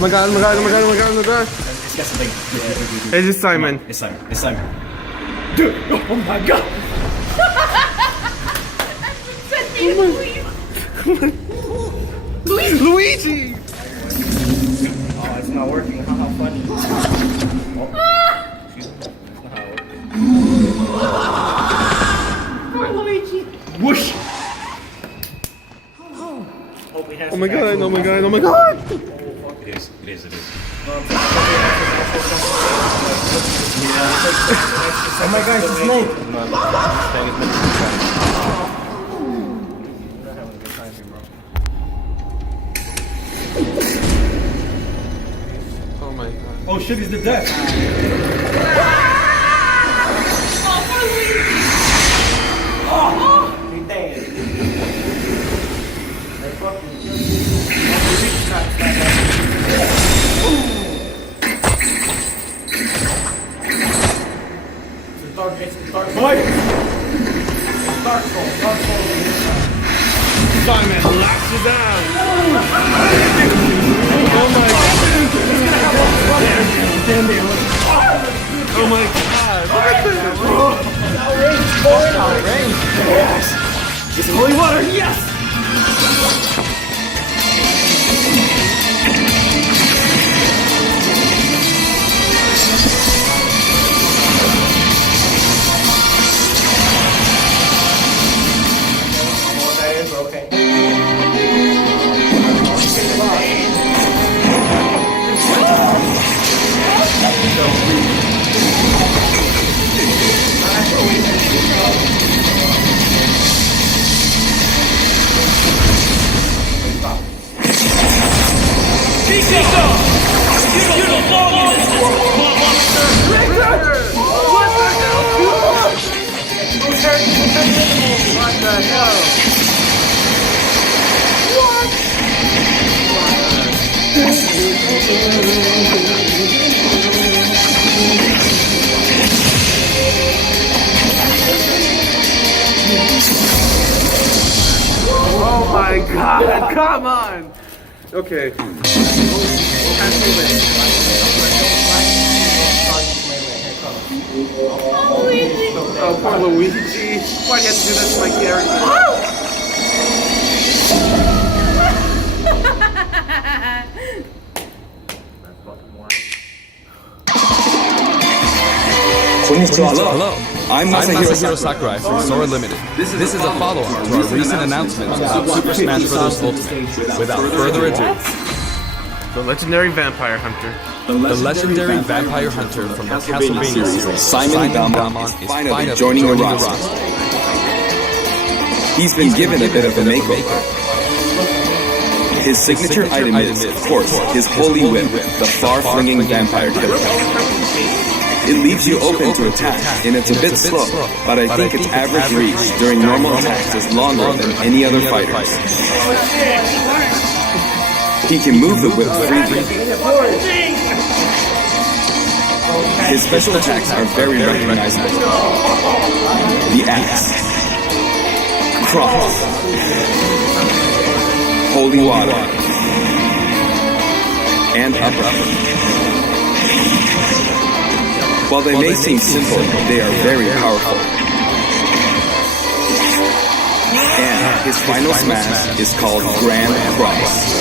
Oh my god, oh my god, oh my god, oh my god, oh my god. It's got something. It's just Simon. It's Simon. It's Simon. Dude, oh my god. Send me Luigi! Oh, it's not working. How funny. Oh. Excuse me. That's not how it works. Poor Luigi. Whoosh! Oh my god, oh my god, oh my god! It is. Oh my god, it's a snake! Oh my god. Oh shit, he's the death. He dead. They fucking killed It's a dark Boy! Dark soul. Simon lashes out! Oh my god! Oh my god! Look at this! Outrage. Yes! Get some holy water, yes! That is okay. What the hell? Oh my god, come on! Okay. Oh, poor Luigi. Why do you have to do that to my character? Hello. I'm Masahiro Sakurai from Sora Limited. This is a follow-up to our recent announcement about Super Smash Bros. Ultimate. Without further ado, The legendary vampire hunter. the legendary vampire hunter from the Castlevania series, Simon Belmont is finally joining the roster. He's been given a bit of a makeover. His signature item is, of course, his holy whip, the far-flinging vampire killer. It leaves you open to attack, and it's a bit slow, but I think its average reach during normal attacks is longer than any other fighters. He can move the whip freely. His special attacks are very recognizable. The axe, cross, holy water, and upper. While they may seem simple, they are very powerful. And his final smash is called Grand Cross.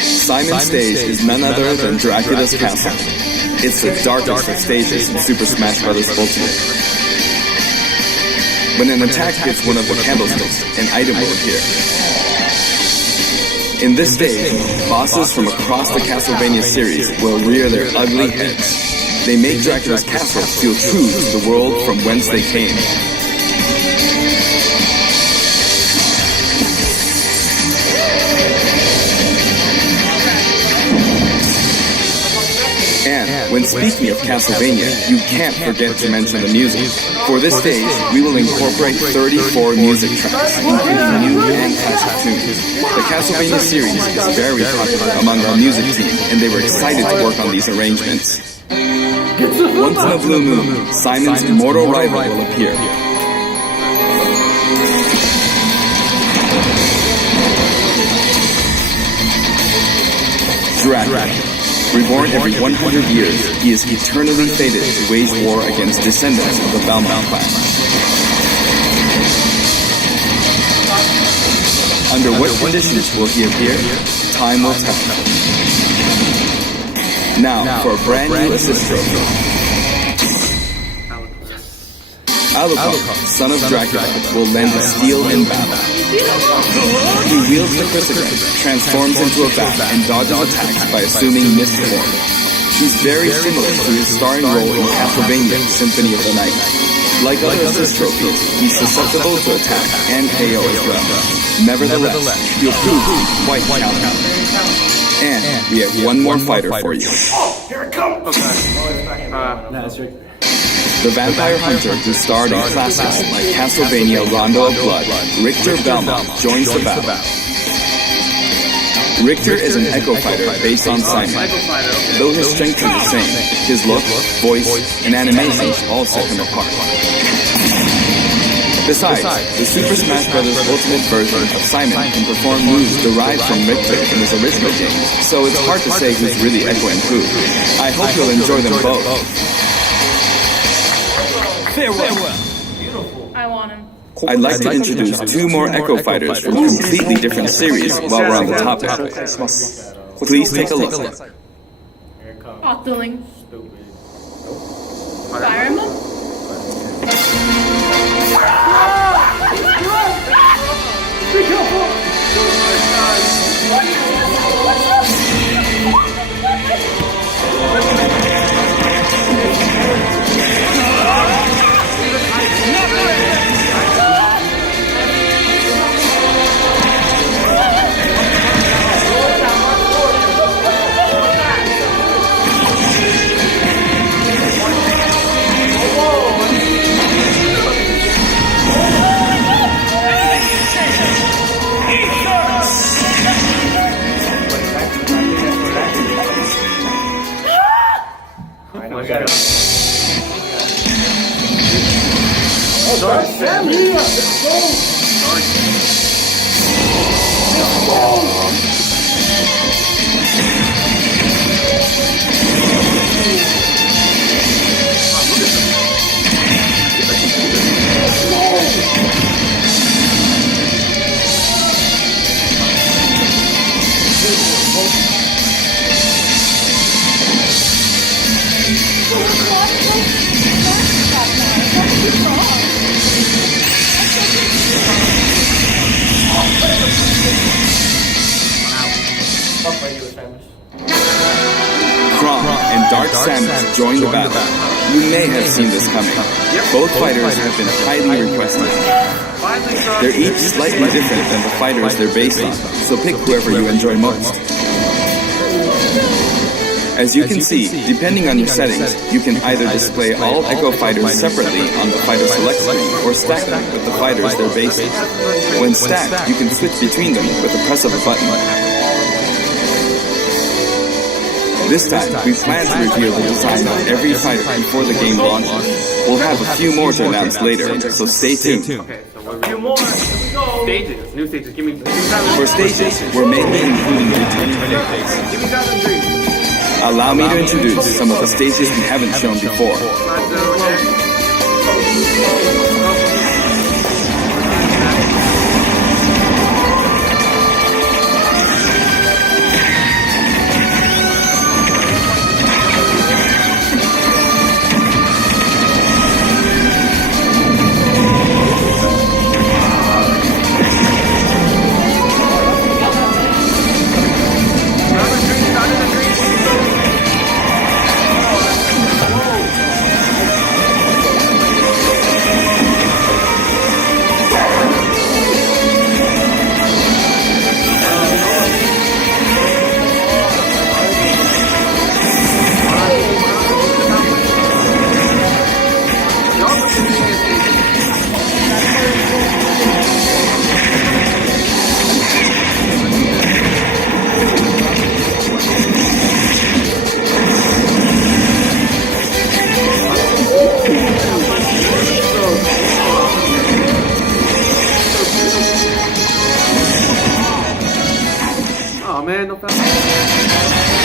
Simon's stage is none other than Dracula's castle. It's the darkest of stages in Super Smash Bros. Ultimate. When an attack hits one of the candlesticks, an item will appear. In this stage, bosses from across the Castlevania series will rear their ugly heads. They make Dracula's castle feel true to the world from whence they came. And when speaking of Castlevania, you can't forget to mention the music. For this stage, we will incorporate 34 music tracks, including new and classic tunes. The Castlevania series is very popular among our music team, and they were excited to work on these arrangements. Once in a blue moon, Simon's mortal rival will appear. Dracula. Reborn every 100 years, he is eternally fated to wage war against descendants of the Belmont clan. Under what conditions will he appear? Time will tell. Now, for a brand new assist trophy. Alucard, son of Dracula, will lend his steel in battle. He wields the crucifix, transforms into a bat, and dodges attacks by assuming mist form. He's very similar to his starring role in Castlevania Symphony of the Night. Like other assist trophies, he's susceptible to attack and KO as well. Nevertheless, he'll prove to be quite challenging. And we have one more fighter for you. Here it comes! Okay. The vampire hunter who starred in classics like Castlevania Rondo of Blood, Richter Belmont, joins the battle. Richter is an Echo Fighter based on Simon. Though his strength is the same, his look, voice, and animations all set him apart. Besides, the Super Smash Bros. Ultimate version of Simon can perform moves derived from Richter in his original game, so it's hard to say who's really Echo and who. I hope you'll enjoy them both. Farewell! I want him. I'd like to introduce two more Echo Fighters from completely different series while we're on the topic. Please take a look. Octoling. Fire Emblem? Chrom and Dark Samus join the battle. You may have seen this coming. Both fighters have been highly requested. They're each slightly different than the fighters they're based on, so pick whoever you enjoy most. As you can see, depending on your settings, you can either display all Echo Fighters separately on the Fighter Select screen or stack them with the fighters they're based on. When stacked, you can switch between them with the press of a button. This time, we plan to reveal the design of every fighter before the game launches. We'll have a few more to announce later, so stay tuned. Okay, so what are we Stages, new stages. Give me For stages, we're mainly including regions. Give me Silent Dream. Allow me to introduce some of the stages we haven't shown before. Oh man, no problem.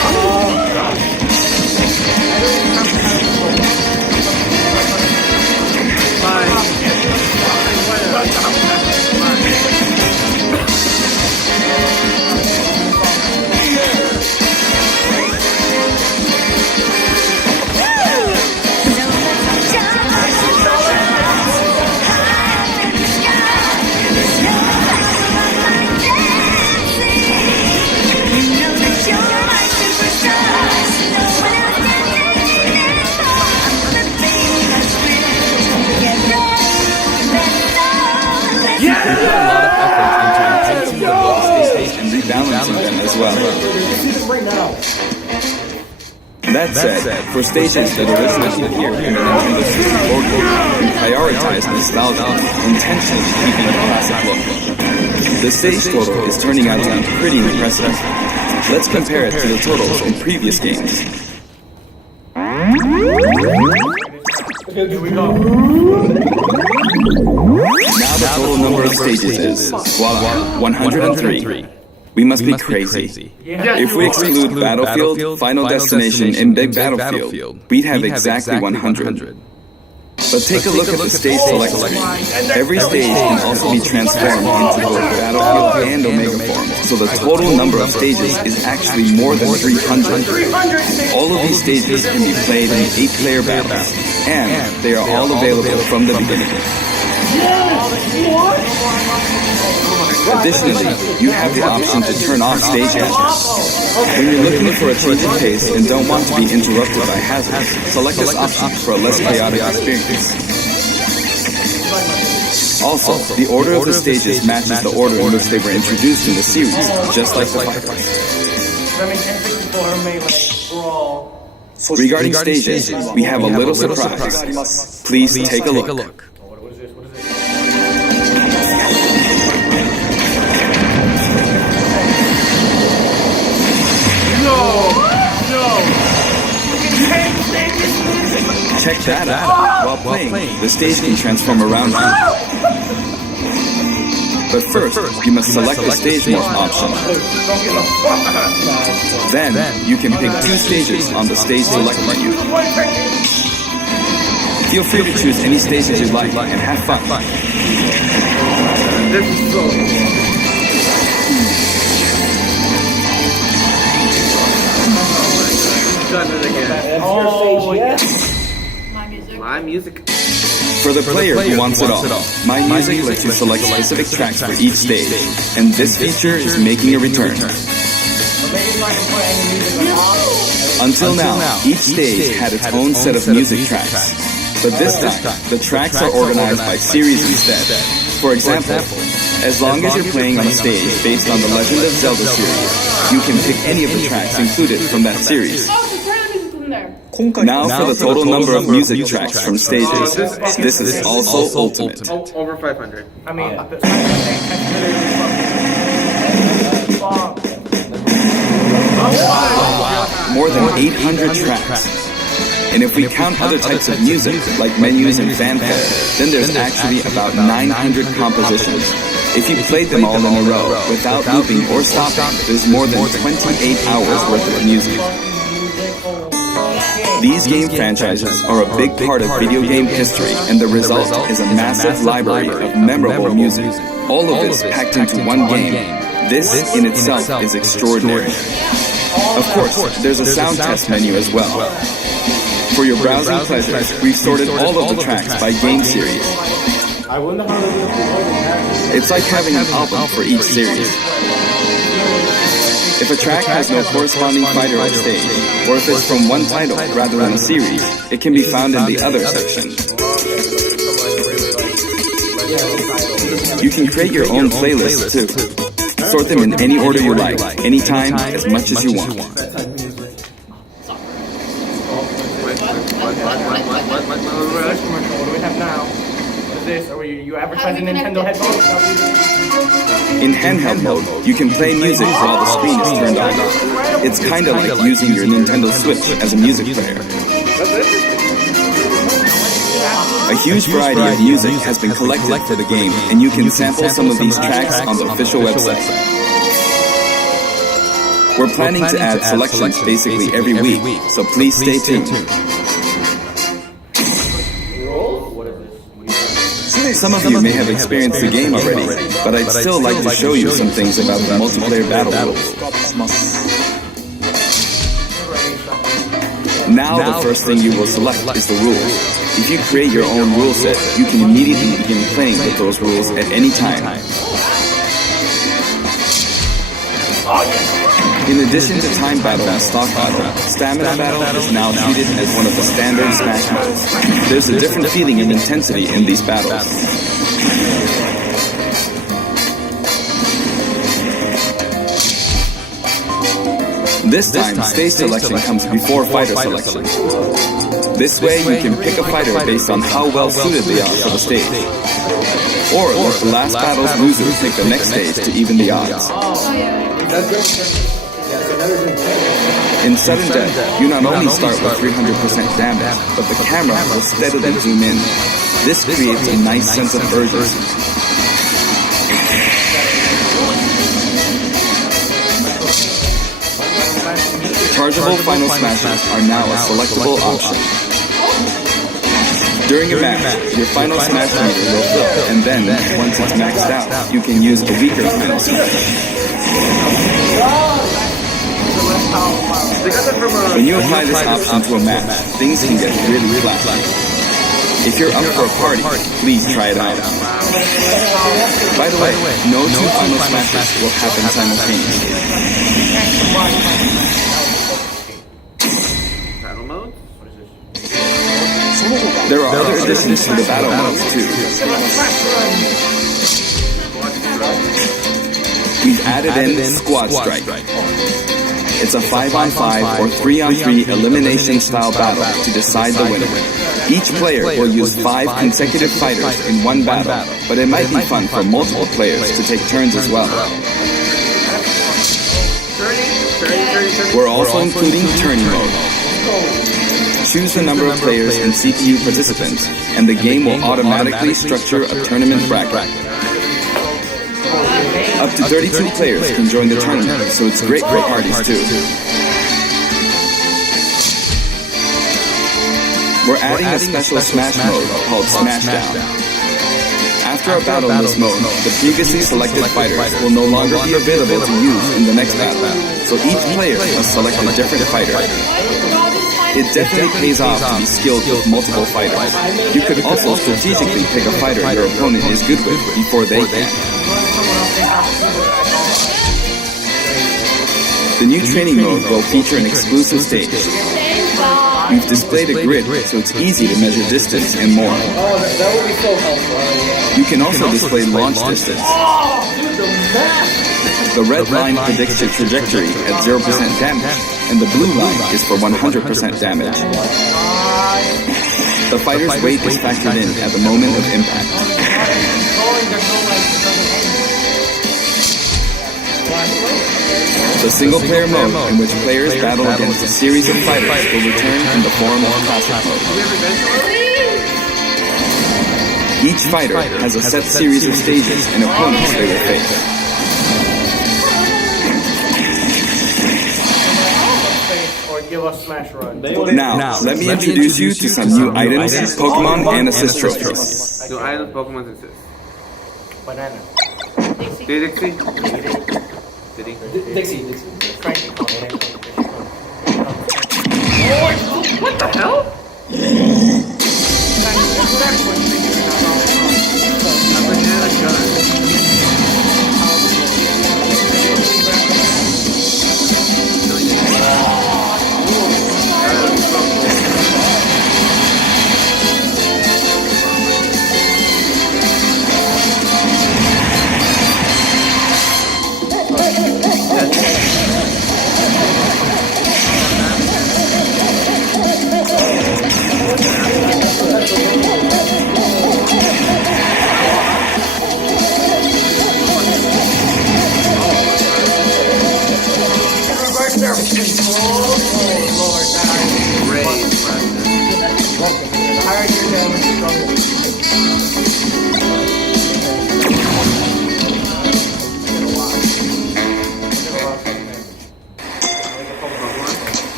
Rebalancing them as well. That said, for stages that originally appeared in the Nintendo 64 game, we prioritize nostalgia, intentionally keeping the classic look. The stage total is turning out to be pretty impressive. Let's compare it to the totals in previous games. Here we go. Now the total number of stages is, voila, 103. We must be crazy. If we exclude Battlefield, Final Destination, and Big Battlefield, we'd have exactly 100. But take a look at the stage select screen. Every stage can also be transformed into both Battlefield and Omega form, so the total number of stages is actually more than 300. All of these stages can be played in 8-player battles, and they are all available from the beginning. Additionally, you have the option to turn off stage hazards. When you're looking for a change in pace and don't want to be interrupted by hazards, select this option for a less chaotic experience. Also, the order of the stages matches the order in which they were introduced in the series, just like the fighters. Regarding stages, we have a little surprise. Please take a look. Check that out. While playing, the stage can transform around you. But first, you must select the stage mode option. Then, you can pick 2 stages on the stage select menu. Feel free to choose any stages you like and have fun. This is so... Done it again. Oh, yes. My music. For the player who wants it all, My Music lets you select specific tracks for each stage, and this feature is making a return. Until now, each stage had its own set of music tracks, but this time, the tracks are organized by series instead. For example, as long as you're playing on a stage based on the Legend of Zelda series, you can pick any of the tracks included from that series. Now for the total number of music tracks from stages. This is also ultimate. Over 500. I mean, More than 800 tracks. And if we count other types of music, like menus and fanfare, then there's actually about 900 compositions. If you played them all in a row, without looping or stopping, there's more than 28 hours worth of music. These game franchises are a big part of video game history, and the result is a massive library of memorable music. All of this packed into one game. This in itself is extraordinary. Of course, there's a sound test menu as well. For your browsing pleasures, we've sorted all of the tracks by game series. It's like having an album for each series. If a track has no corresponding fighter or stage, or if it's from one title rather than a series, it can be found in the other section. You can create your own playlists too. Sort them in any order you like, anytime, as much as you want. What do we have now? What is this? Are you advertising Nintendo headphones? In handheld mode, you can play music while the screen is turned on. It's kinda like using your Nintendo Switch as a music player. A huge variety of music has been collected for the game, and you can sample some of these tracks on the official website. We're planning to add selections basically every week, so please stay tuned. Some of you may have experienced the game already, but I'd still like to show you some things about the multiplayer battle rules. Now the first thing you will select is the rules. If you create your own rule set, you can immediately begin playing with those rules at any time. In addition to time battle and stock battle, stamina battle is now treated as one of the standard Smash modes. There's a different feeling and intensity in these battles. This time, stage selection comes before fighter selection. This way, you can pick a fighter based on how well suited they are for the stage. Or let the last battle's loser pick the next stage to even the odds. In sudden death, you not only start with 300% damage, but the camera will steadily zoom in. This creates a nice sense of urgency. Chargeable final smashes are now a selectable option. During a match, your final smash meter will fill, and then, once it's maxed out, you can use a weaker final smash. When you apply this option to a match, things can get really flat. If you're up for a party, please try it out. By the way, no two final smashes will happen simultaneously. Battle mode? There are other additions to the battle modes too. We've added in Squad Strike. It's a 5-on-5 or 3-on-3 elimination style battle to decide the winner. Each player will use 5 consecutive fighters in one battle, but it might be fun for multiple players to take turns as well. We're also including Tourney mode. Choose the number of players and CPU participants, and the game will automatically structure a tournament bracket. Up to 32 players can join the tournament, so it's great for parties too. We're adding a special Smash mode called Smashdown. After a battle in this mode, the previously selected fighters will no longer be available to use in the next battle, so each player must select a different fighter. It definitely pays off to be skilled with multiple fighters. You could also strategically pick a fighter your opponent is good with before they can. The new training mode will feature an exclusive stage. We've displayed a grid so it's easy to measure distance and more. You can also display launch distance. The red line predicts your trajectory at 0% damage, and the blue line is for 100% damage. The fighter's weight is factored in at the moment of impact. The single-player mode, in which players battle against a series of fighters, will return in the form of classic mode. Each fighter has a set series of stages and opponents they will face. Now, let me introduce you to some new items, Pokemon, and assist trophies. New items, Pokemon assist. Banana. Dixie? Dixie. What the hell? A banana gun.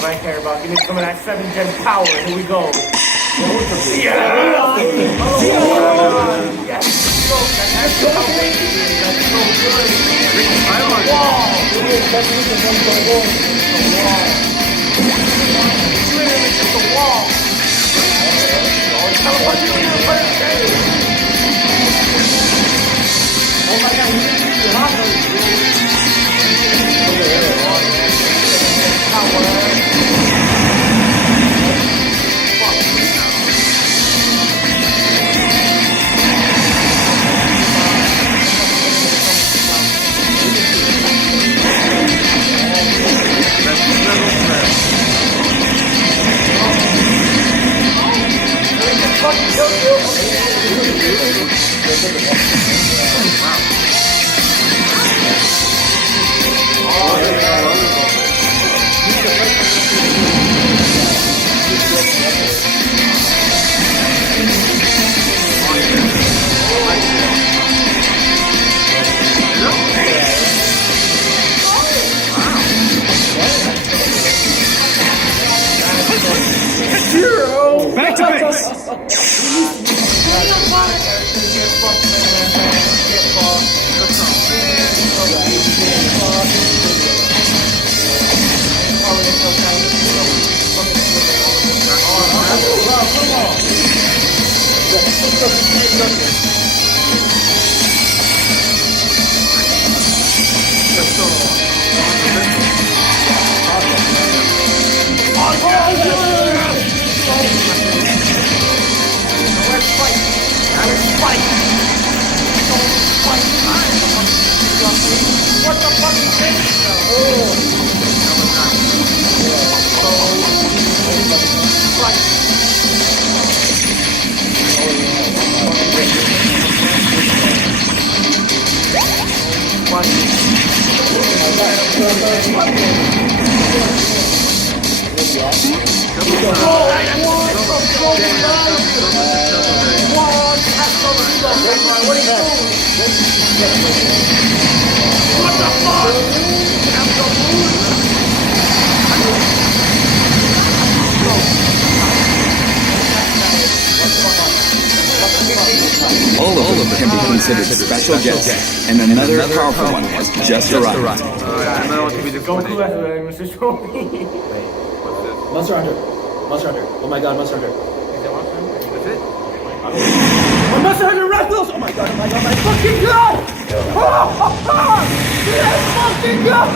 what I care about. Give me some of that 7-gen power. Here we go. Back to base. All of them can be considered special guests, and another powerful one has just arrived. Another one can be Goku disappointing. has Mr. Trophy. Monster Hunter. Monster Hunter. Oh my god, Monster Hunter. That's it? Oh, Monster Hunter Rathalos! Oh my god, my fucking god! Yes, fucking god!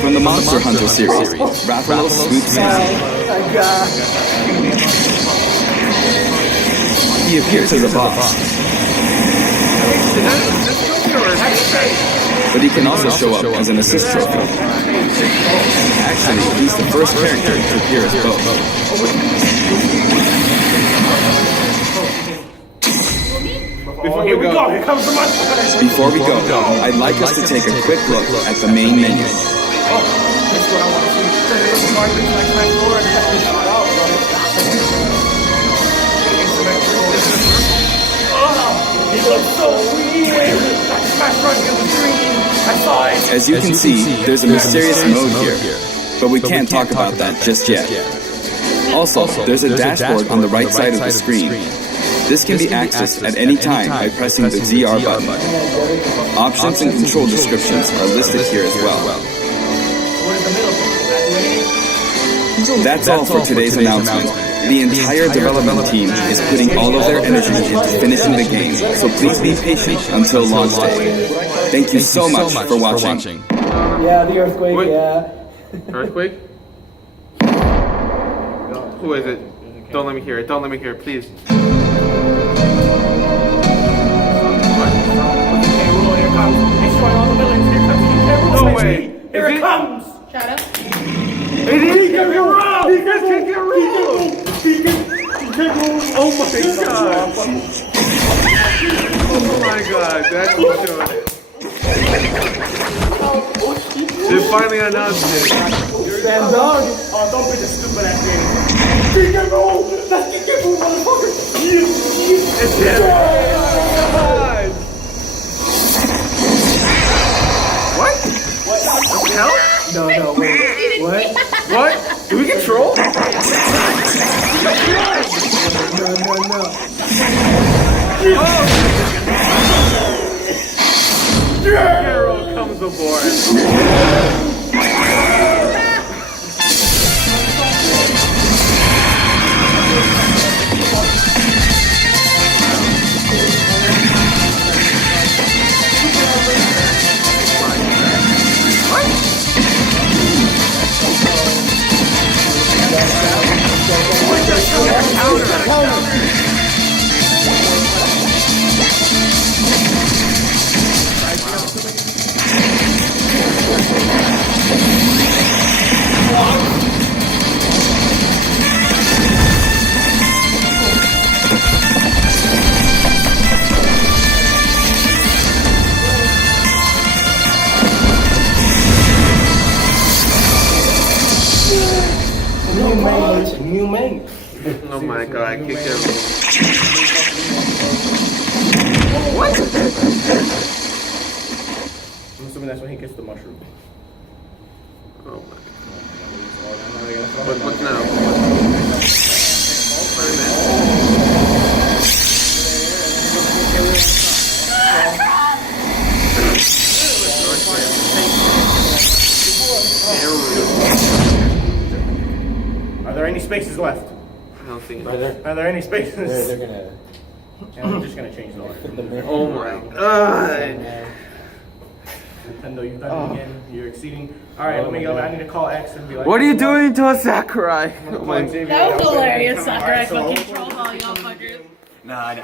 From the Monster Hunter series, Rathalos swoops in. My god. He appears as a boss, but he can also show up as an assist trophy. Actually, he's the first character to appear as both. Here we go. Here comes the Monster Hunter. Before we go, I'd like us to take a quick look at the main menu. That's what I want to see. He looks so weird. That Smash Run in the dream. I saw it. As you can see, there's a mysterious mode here, but we can't talk about that just yet. Also, there's a dashboard on the right side of the screen. This can be accessed at any time by pressing the ZR button. Options and control descriptions are listed here as well. That's all for today's announcement. The entire development team is putting all of their energy into finishing the game, so please be patient until launch day. Thank you so much for watching. Yeah, the earthquake, Wait. yeah. Earthquake? Who is it? Don't let me hear it. Don't let me hear it, please. No way. Here it comes. Shut up. It is King Roll! He is King Roll! Oh my god! Oh my god, that's for sure. They finally announced it. Stand dog. Oh, don't be the stupid ass thing. King Roll! That's King Roll, motherfucker! It's him! God. What? What the hell? No, wait. What? What? Do we control? No. Hero comes aboard. New main. Oh my god, I kicked everyone. I'm assuming that's when he gets the mushroom. Oh my god. What now? Are there any spaces left? I don't think. Are there any spaces? They're gonna. And we're just gonna change the order. Oh my god. Nintendo, you've done it again. You're exceeding. All right, let me go. I need to call X and be like, What are you doing to a Sakurai? Oh my. Xavier, That was okay, hilarious, all Sakurai right, so fucking troll all y'all fuckers. Nah,